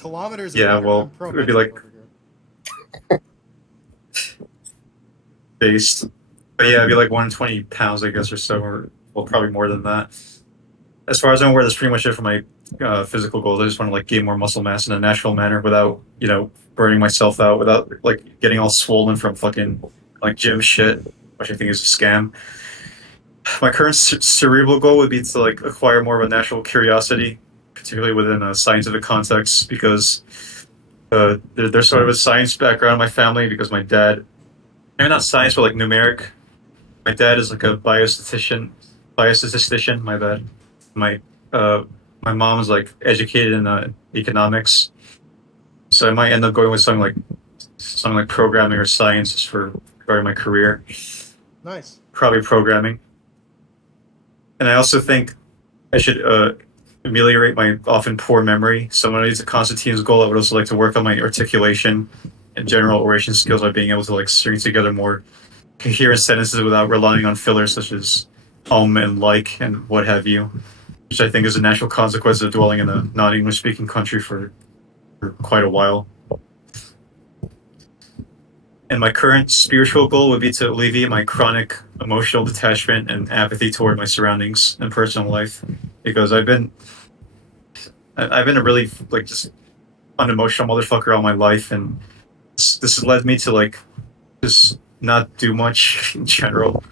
kilometers are yeah, better. I'm well, pro it would be metric like over here. based, but yeah, it'd be like 120 pounds, I guess, or so, or well, probably more than that. as far as I'm aware, that's pretty much it for my physical goals. I just want to like gain more muscle mass in a natural manner without burning myself out, without like getting all swollen from fucking like gym shit, which I think is a scam. My current cerebral goal would be to like acquire more of a natural curiosity, particularly within a scientific context, because there's sort of a science background in my family because my dad, maybe not science, but like numeric. My dad is like a biostatistician. My bad. My uh, my mom is like educated in economics, so I might end up going with something like programming or science just for regarding my career. Nice. Probably programming. And I also think I should ameliorate my often poor memory. So when I use a Constantine's goal, I would also like to work on my articulation and general oration skills by being able to like string together more coherent sentences without relying on fillers such as and like and what have you, which I think is a natural consequence of dwelling in a non-English speaking country for quite a while. And my current spiritual goal would be to alleviate my chronic emotional detachment and apathy toward my surroundings and personal life, because I've been a really like just unemotional motherfucker all my life, and this has led me to like just not do much in general.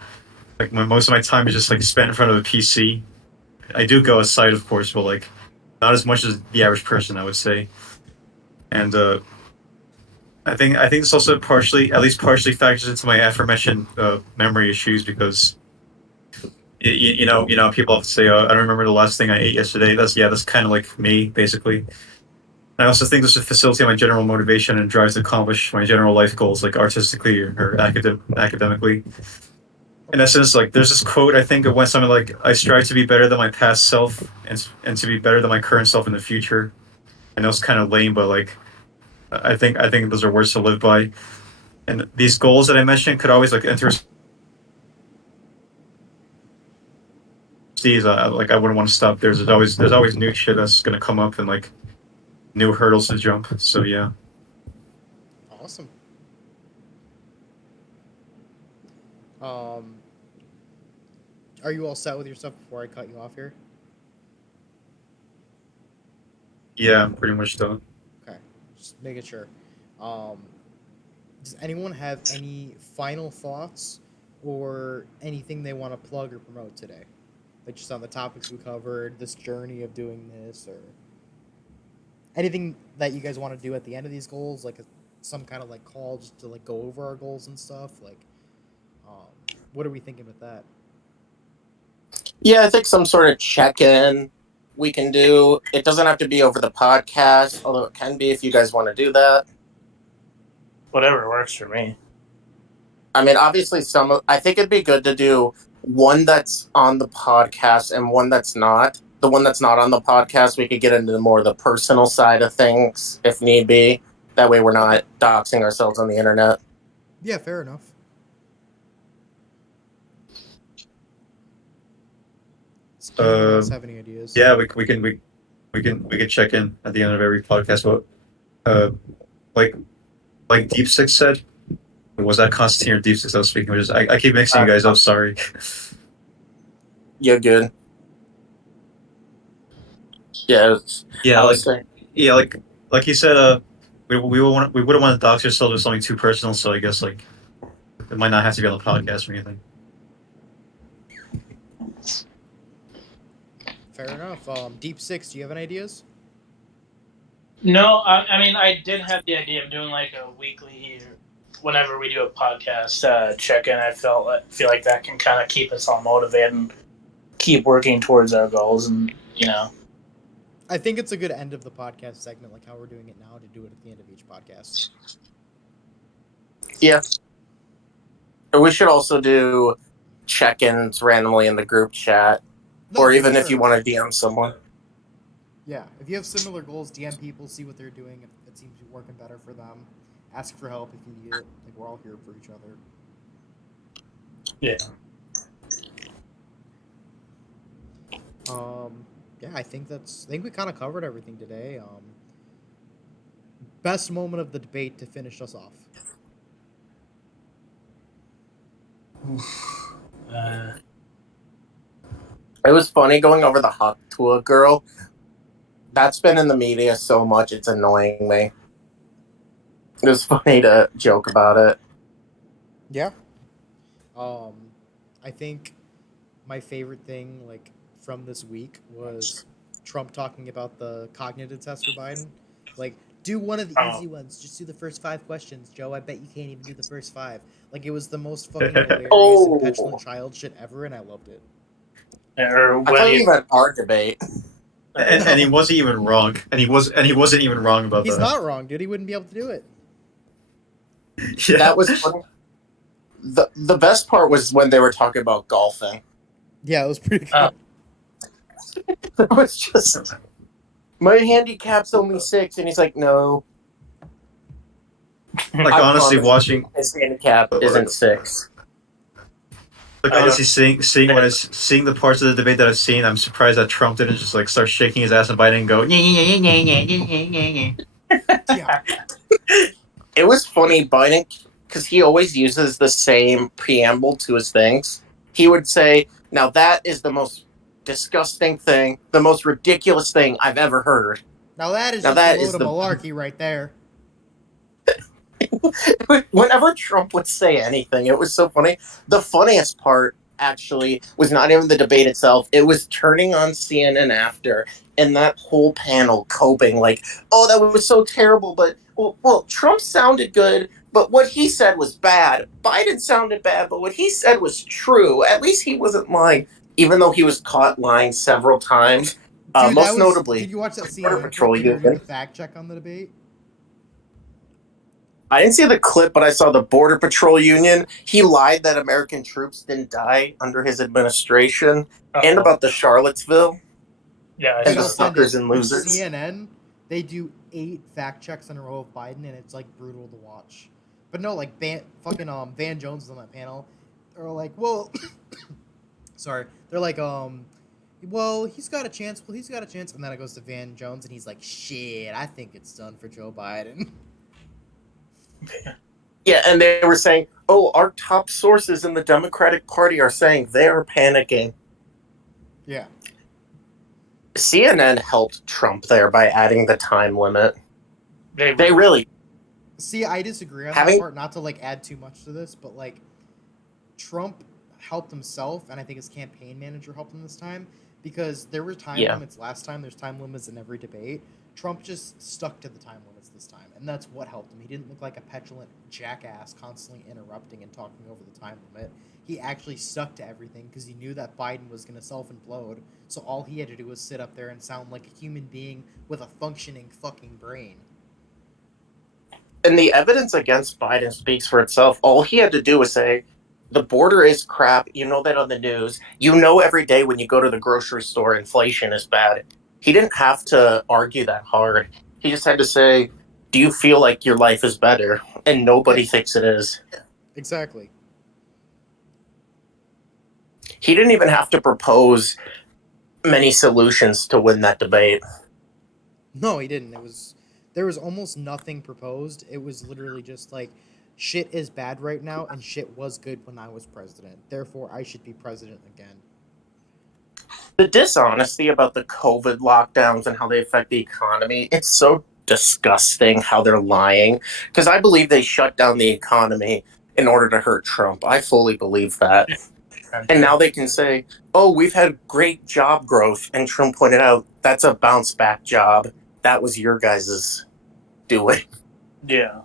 Like most of my time is just like spent in front of a PC. I do go outside, of course, but like not as much as the average person, I would say. And I think this also partially, at least partially, factors into my aforementioned memory issues because people have to say, "Oh, I don't remember the last thing I ate yesterday." That's kind of like me, basically. I also think this would facilitate my general motivation and drive to accomplish my general life goals, like artistically or academically. In essence, like there's this quote I think it went something like, "I strive to be better than my past self and to be better than my current self in the future." I know it's kind of lame, but like I think those are words to live by. And these goals that I mentioned could always like enter these. Like I wouldn't want to stop. There's always new shit that's gonna come up and like new hurdles to jump. So yeah. Awesome. Um, are you all set with your stuff before I cut you off here? Yeah, I'm pretty much done. Okay, just making sure. Um, does anyone have any final thoughts or anything they want to plug or promote today? Like just on the topics we covered, this journey of doing this, or anything that you guys want to do at the end of these goals, like some kind of like call just to like go over our goals and stuff. Like, um, what are we thinking with that? Yeah, I think some sort of check-in we can do. It doesn't have to be over the podcast, although it can be if you guys want to do that. Whatever works for me. I mean, obviously, I think it'd be good to do one that's on the podcast and one that's not. The one that's not on the podcast, we could get into more of the personal side of things if need be. That way, we're not doxing ourselves on the internet. Yeah, fair enough. Does anyone else have any ideas? Yeah, we can check in at the end of every podcast. But like Deep Six said, was that Constantine or Deep Six I was speaking with? I keep mixing you guys up. Sorry. You're good. Yeah. Yeah, like you said, we wouldn't want to dox ourselves with something too personal. So I guess like it might not have to be on the podcast or anything. Fair enough. Deep Six, do you have any ideas? No, I mean, I did have the idea of doing like a weekly, whenever we do a podcast check-in. I feel like that can kind of keep us all motivated and keep working towards our goals, and I think it's a good end of the podcast segment, like how we're doing it now, to do it at the end of each podcast. Yeah. We should also do check-ins randomly in the group chat, No, or for even if sure. you want to DM someone. Yeah, if you have similar goals, DM people, see what they're doing, if it seems to be working better for them. Ask for help if you need it. Like, we're all here for each other. yeah. Yeah, I think we kind of covered everything today. Best moment of the debate to finish us off. It was funny going over the hot to a girl. That's been in the media so much, it's annoying me. It was funny to joke about it. Yeah. Um, I think my favorite thing like from this week was Trump talking about the cognitive test for Biden. Like, do one of the Oh, easy ones. Just do the first 5 questions, Joe. I bet you can't even do the first five. Like, it was the most fucking hilarious and petulant Oh, child shit ever, and I loved it. or I when thought you you meant our debate. And he No, wasn't even wrong, and he wasn't even wrong about he's that. not wrong, dude. He wouldn't be able to do it. Yeah. That was funny. The best part was when they were talking about golfing. Yeah, it was pretty uh, good. It was just my handicap's only 6, and he's like, "No, Like I honestly, promise watching, you, his handicap like, isn't 6." like I honestly, don't. seeing the parts of the debate that I've seen, I'm surprised that Trump didn't just like start shaking his ass and Biden and go, yeah, yeah, yeah, yeah, yeah, yeah, yeah, yeah, Yeah. It was funny, Biden, because he always uses the same preamble to his things. He would say, "Now that is the most disgusting thing, the most ridiculous thing I've ever heard." Now that is Now just a that load is of the malarkey right there. whenever Trump would say anything, it was so funny. The funniest part actually was not even the debate itself. It was turning on CNN after and that whole panel coping like, "Oh, that was so terrible, but well, Trump sounded good, but what he said was bad. Biden sounded bad, but what he said was true. At least he wasn't lying, even though he was caught lying several times." Dude, that Most was. Did notably, you watch that Border CNN clip Patrol where they were doing the Union. fact check on the debate? I didn't see the clip, but I saw the Border Patrol Union. He lied that American troops didn't die under his administration, and Oh, about the Charlottesville yeah, I Dude, and the I'll saw that. send it. suckers and It's losers. CNN. They do 8 fact checks in a row of Biden, and it's like brutal to watch. But no, like Van Jones was on that panel. They're like, well, sorry. They're like, well, he's got a chance. Well, he's got a chance. And then it goes to Van Jones, and he's like, shit, I think it's done for Joe Biden. Yeah, and they were saying, "Oh, our top sources in the Democratic Party are saying they're panicking." Yeah. CNN helped Trump there by adding the time limit. They They really. really See, I disagree on that having part. Not to like add too much to this, but like Trump helped himself, and I think his campaign manager helped him this time because there were time yeah. limits last time. There's time limits in every debate. Trump just stuck to the time limits this time, and that's what helped him. He didn't look like a petulant jackass constantly interrupting and talking over the time limit. He actually stuck to everything because he knew that Biden was going to self implode. So all he had to do was sit up there and sound like a human being with a functioning fucking brain. And the evidence against Biden speaks for itself. All he had to do was say, "The border is crap. You know that on the news. You know every day when you go to the grocery store, inflation is bad." He didn't have to argue that hard. He just had to say, "Do you feel like your life is better?" And Yeah, nobody thinks it is. exactly. He didn't even have to propose many solutions to win that debate. No, he didn't. There was almost nothing proposed. It was literally just like shit is bad right now and shit was good when I was president. Therefore, I should be president again. The dishonesty about the COVID lockdowns and how they affect the economy, it's so disgusting how they're lying. Because I believe they shut down the economy in order to hurt Trump. I fully believe that. And now they can say, "Oh, we've had great job growth." And Trump pointed out, "That's a bounce back job. That was your guys's doing." Yeah.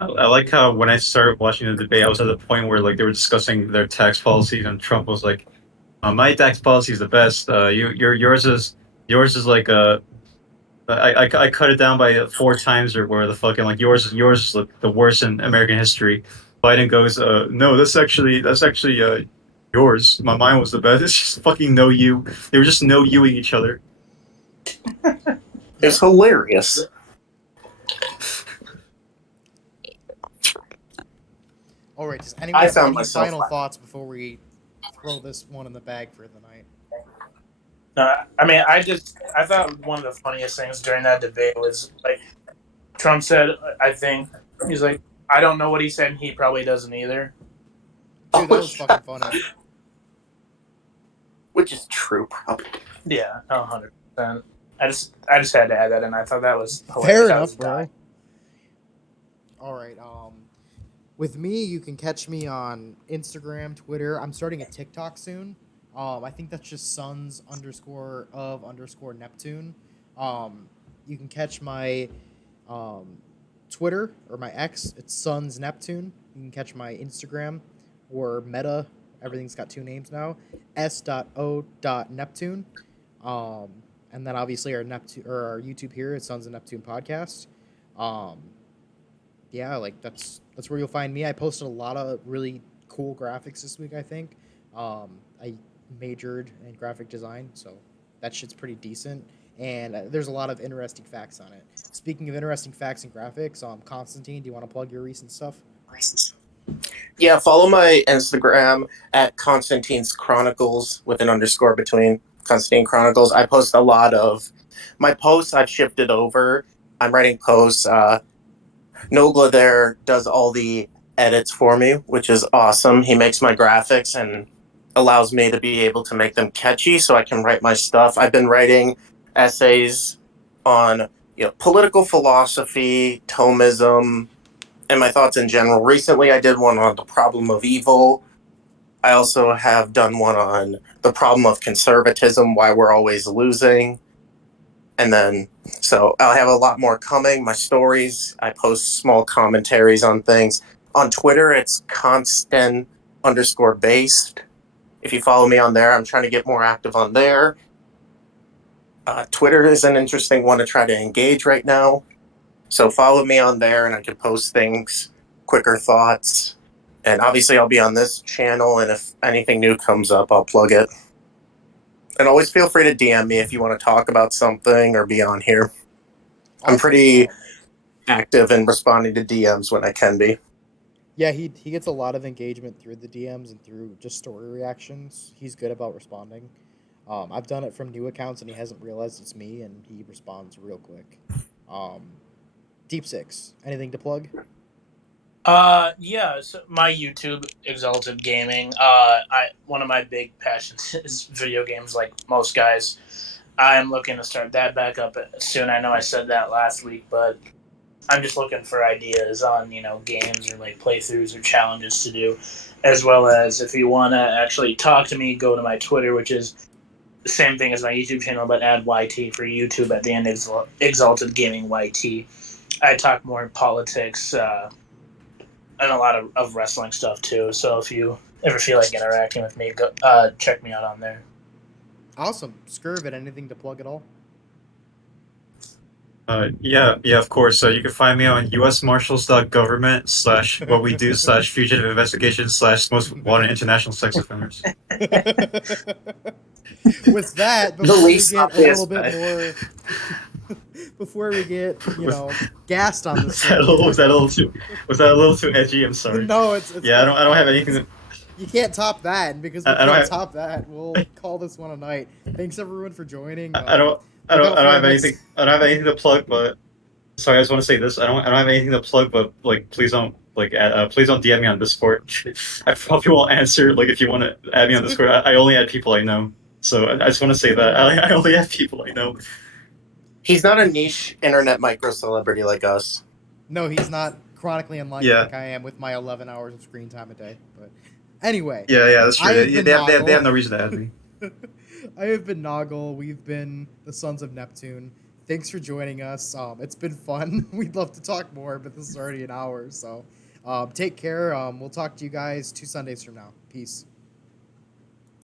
I like how when I started watching the debate, I was at the point where like they were discussing their tax policies, and Trump was like, "My tax policy is the best. Yours is like I cut it down by 4 times or where the fucking like yours is like the worst in American history." Biden goes, "No, that's actually yours. Mine was the best." It's just fucking no you. They were just no youing each other. It's hilarious. All right, does anyone I have found any myself final thoughts before we throw this one in the bag for the night? I mean, I thought one of the funniest things during that debate was like Trump said, I think he's like, I don't know what he said, and he probably doesn't either. Dude, that was Oh, fucking funny. which is true, probably. Yeah, 100%. I just had to add that in. I thought that was hilarious. Fair I enough, was bro. dying. All right. With me, you can catch me on Instagram, Twitter. I'm starting a TikTok soon. I think that's just sons underscore of underscore Neptune. You can catch my um, Twitter or my X. It's Sons Neptune. You can catch my Instagram or Meta. Everything's got two names now. S.O.Neptune. Um, and then obviously our Neptune or our YouTube here is Sons of Neptune podcast. Um, yeah, like that's where you'll find me. I posted a lot of really cool graphics this week. I think I majored in graphic design, so that shit's pretty decent. And there's a lot of interesting facts on it. Speaking of interesting facts and graphics, Constantine, do you want to plug your recent stuff? Yeah, follow my Instagram at Constantine's Chronicles with an underscore between Constantine Chronicles. I post a lot of my posts. I've shifted over. I'm writing posts. NOGL there does all the edits for me, which is awesome. He makes my graphics and allows me to be able to make them catchy so I can write my stuff. I've been writing essays on political philosophy, Thomism, and my thoughts in general. Recently, I did one on the problem of evil. I also have done one on the problem of conservatism, why we're always losing. And then, so I'll have a lot more coming. My stories, I post small commentaries on things. On Twitter, it's constant underscore based. If you follow me on there, I'm trying to get more active on there. Twitter is an interesting one to try to engage right now. So follow me on there and I can post things, quicker thoughts. And obviously, I'll be on this channel. And if anything new comes up, I'll plug it. And always feel free to DM me if you want to talk about something or be on here. I'm pretty active in responding to DMs when I can be. Yeah, he gets a lot of engagement through the DMs and through just story reactions. He's good about responding. I've done it from new accounts and he hasn't realized it's me and he responds real quick. Deep Six, anything to plug? Yeah, so my YouTube Exalted Gaming. One of my big passions is video games, like most guys. I'm looking to start that back up soon. I know I said that last week, but I'm just looking for ideas on games or like playthroughs or challenges to do, as well as if you want to actually talk to me, go to my Twitter, which is the same thing as my YouTube channel, but add YT for YouTube at the end. Exalted Gaming YT. I talk more politics. And a lot of wrestling stuff too. So if you ever feel like interacting with me, go check me out on there. Awesome. Scurvit, anything to plug at all? Yeah, of course. So you can find me on usmarshals.government/what we do /fugitive investigation /most wanted international sex offenders. With that, before we least get a obvious little bit more, before we get gassed on this, Was that a little too? Was that a little too edgy? I'm sorry. No, it's Yeah, I don't have anything. You can't top that, and because we I don't can't have- top that, we'll call this one a night. Thanks everyone for joining. I don't have anything. I don't have anything to plug, but sorry, I just want to say this. I don't have anything to plug, but like, please don't please don't DM me on Discord. I probably won't answer. Like, if you want to add me on Discord, I only add people I know. So I just want to say that I only add people I know. He's not a niche internet micro celebrity like us. No, he's not chronically unlikely Yeah. like I am with my 11 hours of screen time a day. But anyway, Yeah, that's true. I have They been have Noggle. no reason to add me. I have been NOGL. We've been the Sons of Neptune. Thanks for joining us. It's been fun. We'd love to talk more, but this is already an hour. So take care. We'll talk to you guys 2 Sundays from now. Peace.